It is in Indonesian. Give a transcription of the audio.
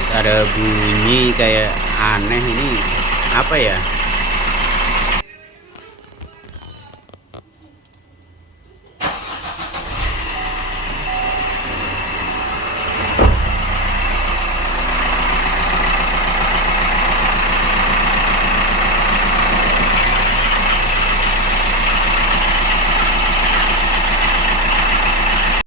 Mas, ada bunyi kayak aneh ini apa ya?